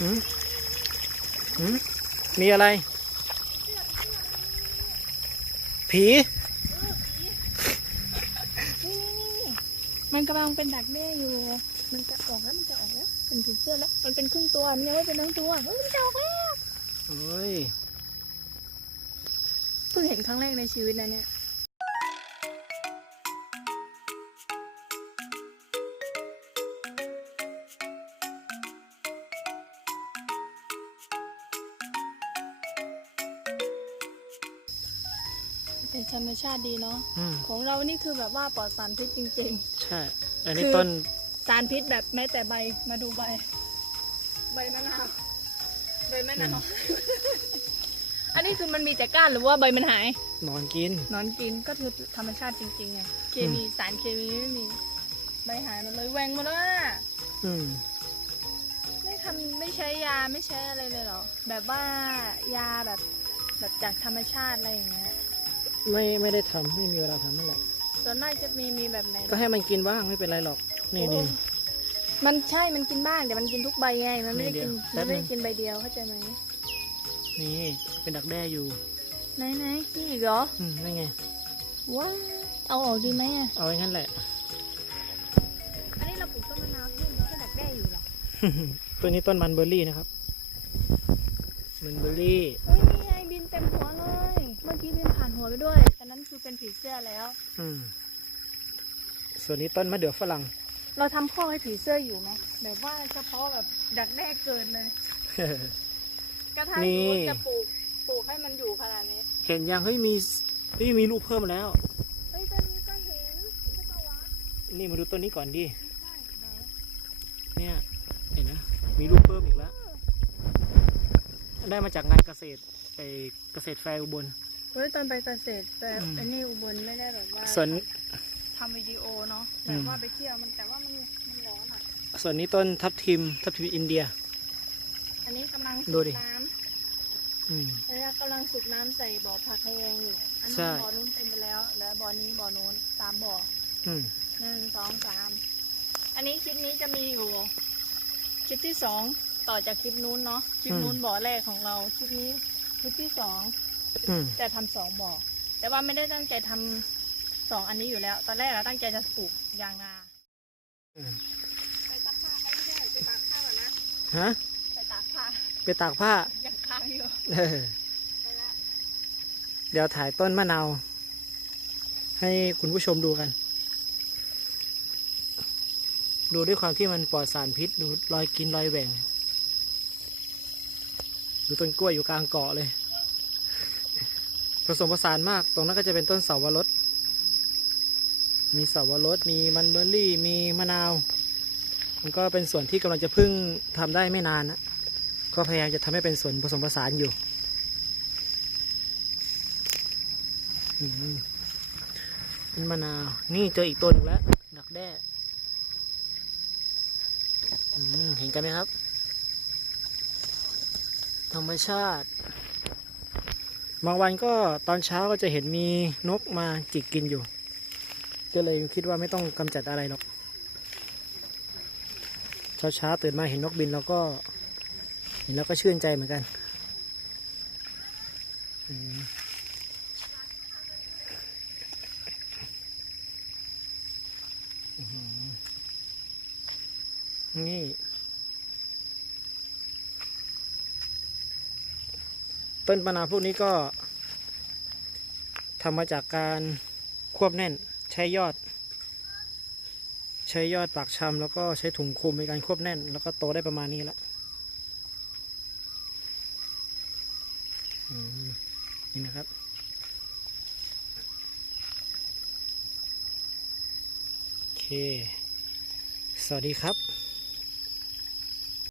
หืมหืมมีอะไร ผี มันกำลังเป็นดักแด้อยู่ มันจะออกแล้ว มันจะออกแล้ว เป็นผีเสื้อแล้ว มันเป็นครึ่งตัว มันยังไม่เป็นทั้งตัวเฮ้ยมันจะออกแล้วเอ้ย เพิ่งเห็นครั้งแรกในชีวิตนะเนี่ย เป็นธรรมชาติดีเนาะอืมของเรานี่คือแบบว่าปลอดสารพิษจริง ใช่ อันนี้คือ ต้นๆ สารพิษแบบแม้แต่ใบมาดูใบ ใบมะนาวใบมะนาวอันนี้คือมันมีแต่ก้านหรือว่าใบมันหายนอนกินนอนกินก็คือธรรมชาติจริงๆไงเคมีสารเคมีไม่มีใบหายหมดเลยแหวงหมดแล้วอะ อืม ไม่ทำไม่ใช้ยาไม่ใช้อะไรเลยเหรอ แบบว่ายาแบบแบบจากธรรมชาติอะไรอย่างเงี้ย ไม่ไม่ได้ทำไม่มีเวลาทำนั่นแหละ ส่วนมากจะมีมีแบบไหนก็ให้มันกินบ้างไม่เป็นไรหรอก นี่โอ้นี่ มันใช่มันกินบ้างแต่มันกินทุกใบไงมันไม่ได้กินเดี๋มัยวนไม่ได้แป๊บนึง กินใบเดียวเข้าใจไหมนี่เป็นดักแด้อยู่ ไหนไหนนี่อีกเหรออืมนั่นไง ว้าวเอาออกดีไหมอะเอาไว้งั้นแหละ อันนี้เราปลูกต้นมะนาวที่มันก็ดักแด้อยู่เหรอตัวนี้ต้นมันเบอร์รี่นะครับ มันเบอร์รี่เฮ้ยนี่ไงบินเต็มหัวเลยเมื่อกี้บินผ่านหัวไปด้วยแต่นั้นคือเป็นผีเสื้อแล้ว อืม ส่วนนี้ต้นมะเดื่อฝรั่ง เราทำข้อกให้ผีเสื้ออยู่ไหมแบบว่าเฉพาะแบบดักแด้เกินเลย กระทั่งนี่จะปลูกปลูกให้มันอยู่ขนาดนี้ เห็นยังเฮ้ยมีเฮ้ยมีลูกเพิ่มแล้ว เฮ้ยตอนนี้ก็เห็นไม่ต้องวะนี่มาดูต้นนี้ก่อนดิ ไม่ใช่ไหนเนี่ย เห็นนะ มีลูกเพิ่มอีกแล้ว ได้มาจากงานเกษตรไปเกษตรแฟร์อุบลเฮ้ยตอนไปเกษตรแต่อืม ไอ้นี่อุบลไม่ได้แบบว่าส่วนทำวิดีโอเนาะอืแบบมว่าไปเที่ยวมันแต่ว่ามันมันร้อนอะ ส่วนนี้ต้นทับทิม ทับทิมอินเดีย อันนี้กำลังดูดิน้อืมำแล้วกำลังสูบน้ำใส่บ่อผักแห้งอยู่ อันใช่ นี้บ่อนู้นเต็มไปแล้ว แล้วบ่อนี้บ่อนู้นสามบ่ออืมหนึ่งสองสามอันนี้คลิปนี้จะมีอยู่ คลิปที่สองต่อจากคลิปนู้นเนาะคลิปนู้นบ่อแรกของเราคลิปนี้คลิปที่สอง อืม แต่ทำสองบ่อแต่ว่าไม่ได้ตั้งใจทำสองอันนี้อยู่แล้ว ตอนแรกเราตั้งใจจะปลูกยางนาอืม ไปซักผ้าไปไม่ได้ไปตากผ้าก่อนนะฮะ ไปตากผ้าไปตากผ้ายังค้างอยู่เออไปละเดี๋ยวถ่ายต้นมะนาว ให้คุณผู้ชมดูกัน ดูด้วยความที่มันปลอดสารพิษ ดูรอยกินรอยแหว่ง ดูต้นกล้วยอยู่กลางเกาะเลย ผสมผสานมาก ตรงนั้นก็จะเป็นต้นเสาวรส มีเสาวรส มีมันเบอร์รี่ มีมะนาว มันก็เป็นส่วนที่กำลังจะพึ่งทำได้ไม่นานนะก็พยายามจะทำให้เป็นส่วนผสมผสานอยู่ เป็นมะนาว นี่เจออีกตัวหนึงแล้ว ดักแด้เห็นกันไหมครับ ธรรมชาติ บางวันก็ตอนเช้าก็จะเห็นมีนกมาจิกกินอยู่ ก็เลยคิดว่าไม่ต้องกำจัดอะไรหรอกเช้าเช้าๆตื่นมาเห็นนกบินแล้วก็ เห็นแล้วก็ชื่นใจเหมือนกันนี่ ต้นปะนาวพวกนี้ก็ทำมาจากการควบแน่นใช้ยอด ใช้ยอดปากชำแล้วก็ใช้ถุงคลุมในการควบแน่น แล้วก็โตได้ประมาณนี้ล้วอืมนี่นะครับ โอเค สวัสดีครับ